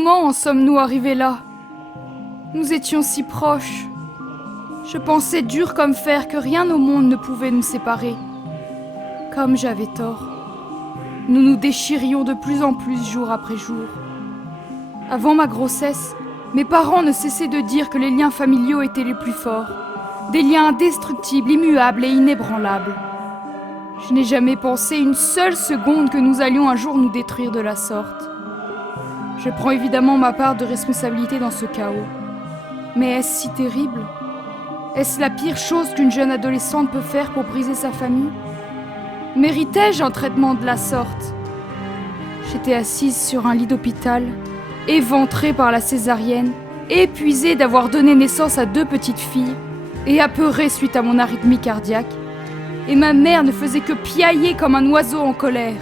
moment en sommes-nous arrivés là? Nous étions si proches. Je pensais dur comme fer que rien au monde ne pouvait nous séparer. Comme j'avais tort. Nous nous déchirions de plus en plus jour après jour. Avant ma grossesse, mes parents ne cessaient de dire que les liens familiaux étaient les plus forts. Des liens indestructibles, immuables et inébranlables. Je n'ai jamais pensé une seule seconde que nous allions un jour nous détruire de la sorte. Je prends évidemment ma part de responsabilité dans ce chaos. Mais est-ce si terrible? Est-ce la pire chose qu'une jeune adolescente peut faire pour briser sa famille? Méritais-je un traitement de la sorte? J'étais assise sur un lit d'hôpital, éventrée par la césarienne, épuisée d'avoir donné naissance à 2 petites filles, et apeurée suite à mon arythmie cardiaque. Et ma mère ne faisait que piailler comme un oiseau en colère.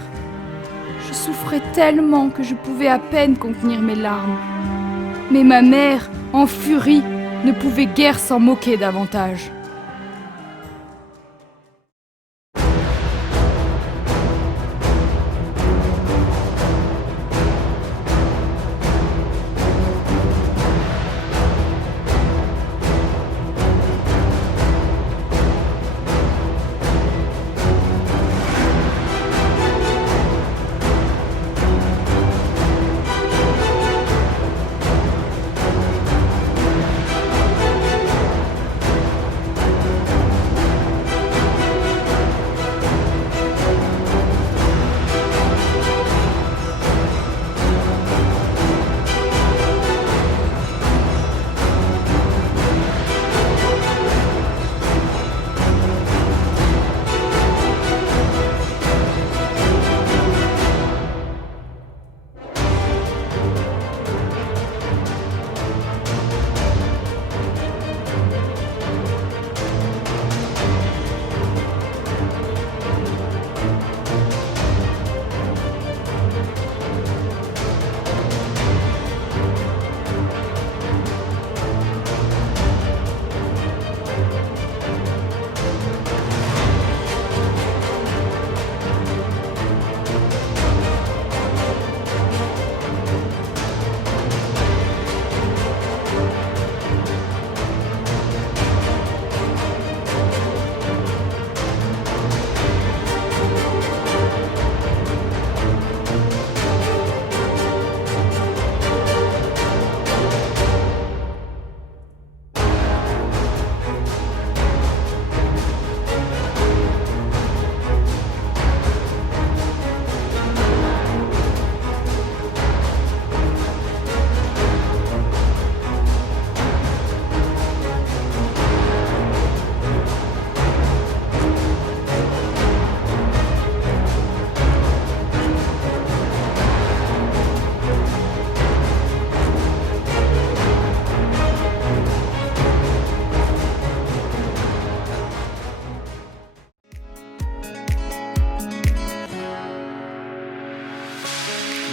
Je souffrais tellement que je pouvais à peine contenir mes larmes. Mais ma mère, en furie, ne pouvait guère s'en moquer davantage.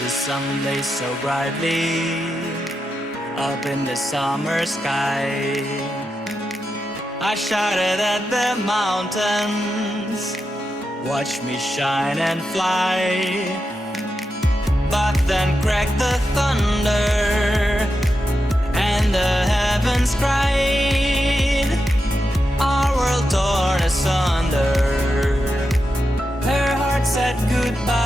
The sun blazed so brightly up in the summer sky. I shouted at the mountains, watch me shine and fly. But then cracked the thunder and the heavens cried, our world torn asunder. Her heart said goodbye.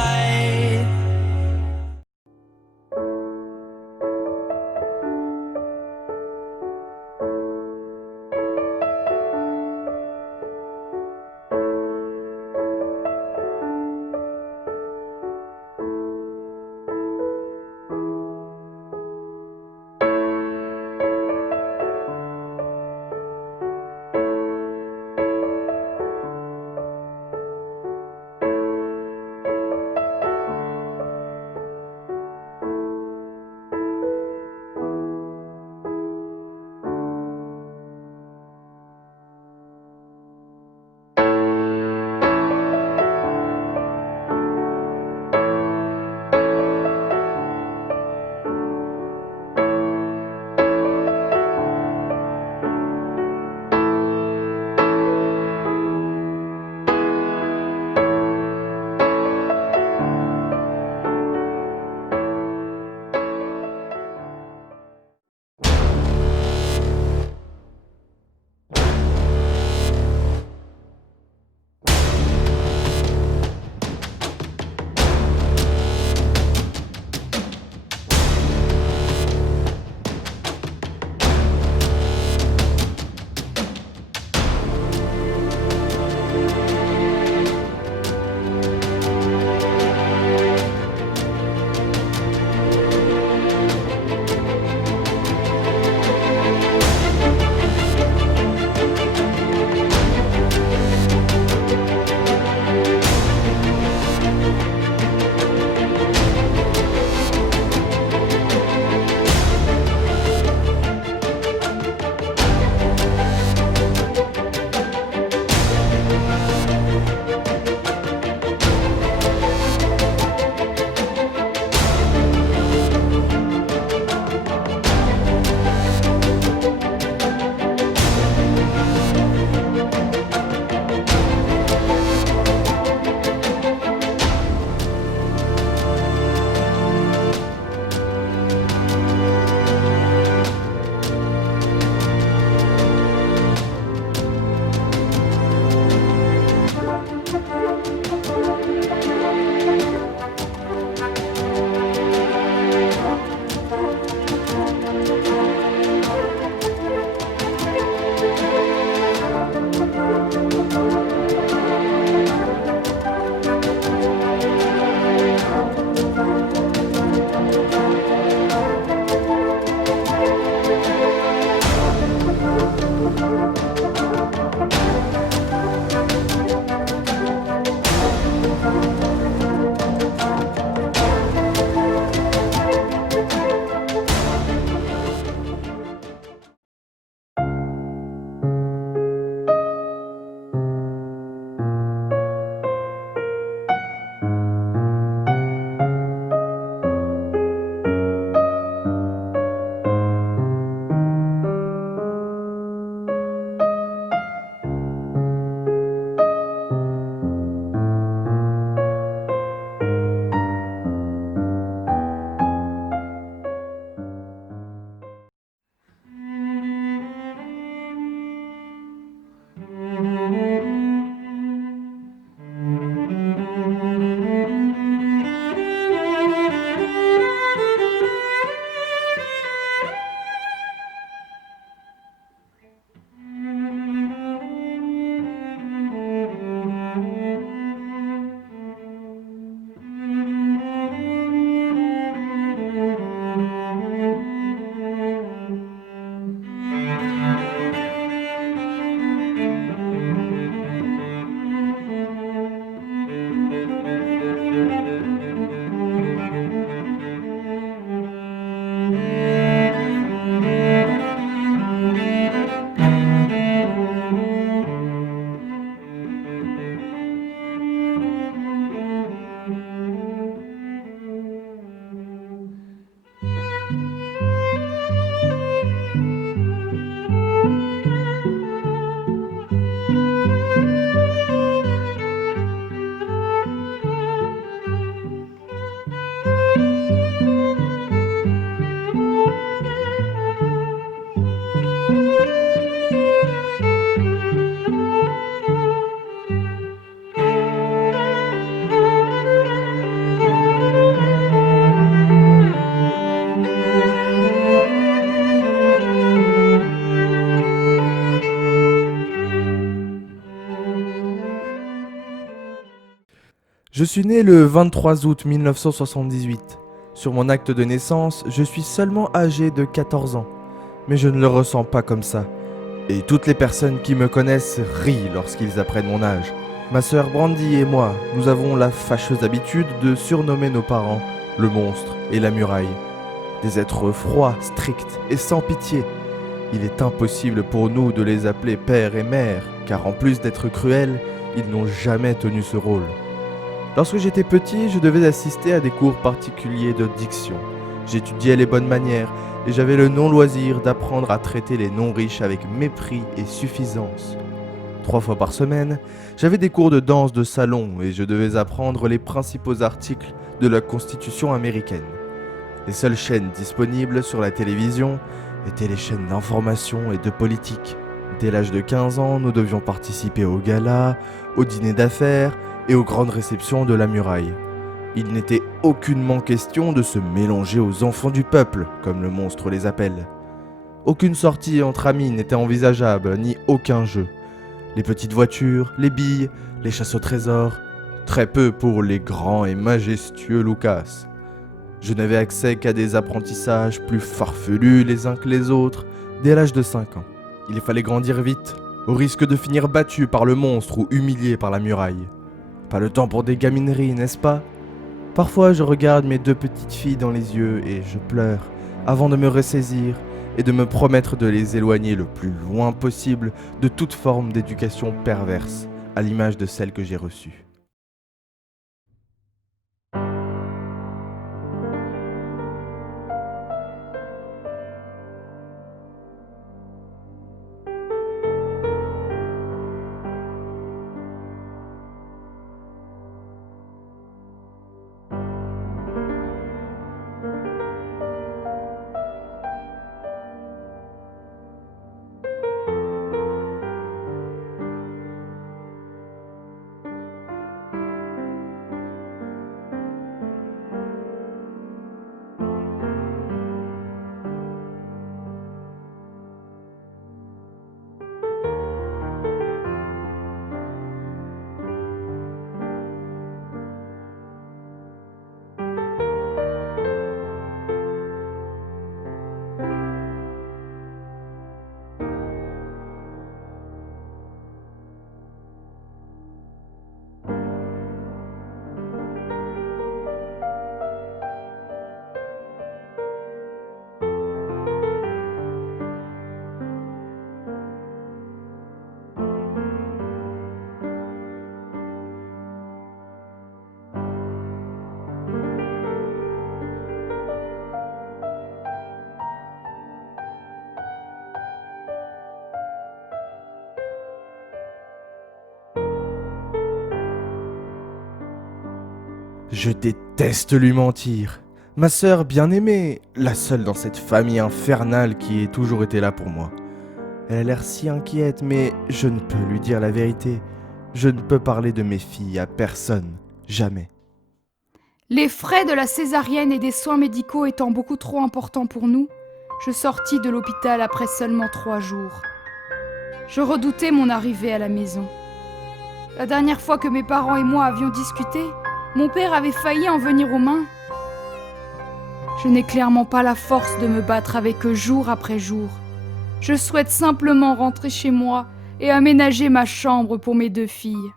Je suis né le 23 août 1978. Sur mon acte de naissance, je suis seulement âgé de 14 ans. Mais je ne le ressens pas comme ça. Et toutes les personnes qui me connaissent rient lorsqu'ils apprennent mon âge. Ma sœur Brandy et moi, nous avons la fâcheuse habitude de surnommer nos parents le monstre et la muraille. Des êtres froids, stricts et sans pitié. Il est impossible pour nous de les appeler père et mère, car en plus d'être cruels, ils n'ont jamais tenu ce rôle. Lorsque j'étais petit, je devais assister à des cours particuliers de diction. J'étudiais les bonnes manières et j'avais le non-loisir d'apprendre à traiter les non-riches avec mépris et suffisance. 3 fois par semaine, j'avais des cours de danse de salon et je devais apprendre les principaux articles de la Constitution américaine. Les seules chaînes disponibles sur la télévision étaient les chaînes d'information et de politique. Dès l'âge de 15 ans, nous devions participer aux galas, aux dîners d'affaires et aux grandes réceptions de la muraille. Il n'était aucunement question de se mélanger aux enfants du peuple, comme le monstre les appelle. Aucune sortie entre amis n'était envisageable, ni aucun jeu. Les petites voitures, les billes, les chasses au trésor, très peu pour les grands et majestueux Lucas. Je n'avais accès qu'à des apprentissages plus farfelus les uns que les autres, dès l'âge de 5 ans. Il fallait grandir vite, au risque de finir battu par le monstre ou humilié par la muraille. Pas le temps pour des gamineries, n'est-ce pas ? Parfois, je regarde mes 2 petites filles dans les yeux et je pleure, avant de me ressaisir et de me promettre de les éloigner le plus loin possible de toute forme d'éducation perverse, à l'image de celle que j'ai reçue. Je déteste lui mentir. Ma sœur bien-aimée, la seule dans cette famille infernale qui ait toujours été là pour moi. Elle a l'air si inquiète, mais je ne peux lui dire la vérité. Je ne peux parler de mes filles à personne, jamais. Les frais de la césarienne et des soins médicaux étant beaucoup trop importants pour nous, je sortis de l'hôpital après seulement 3 jours. Je redoutais mon arrivée à la maison. La dernière fois que mes parents et moi avions discuté, mon père avait failli en venir aux mains. Je n'ai clairement pas la force de me battre avec eux jour après jour. Je souhaite simplement rentrer chez moi et aménager ma chambre pour mes 2 filles.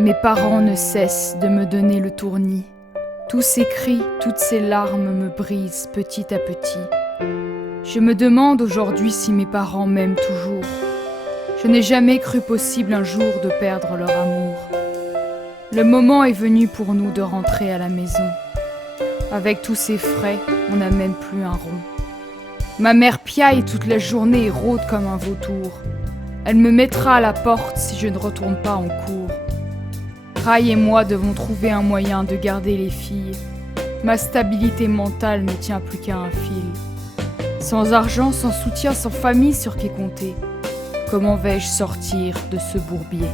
Mes parents ne cessent de me donner le tournis. Tous ces cris, toutes ces larmes me brisent petit à petit. Je me demande aujourd'hui si mes parents m'aiment toujours. Je n'ai jamais cru possible un jour de perdre leur amour. Le moment est venu pour nous de rentrer à la maison. Avec tous ces frais, on n'a même plus un rond. Ma mère piaille toute la journée et rôde comme un vautour. Elle me mettra à la porte si je ne retourne pas en cours. Rai et moi devons trouver un moyen de garder les filles. Ma stabilité mentale ne tient plus qu'à un fil. Sans argent, sans soutien, sans famille sur qui compter. Comment vais-je sortir de ce bourbier ?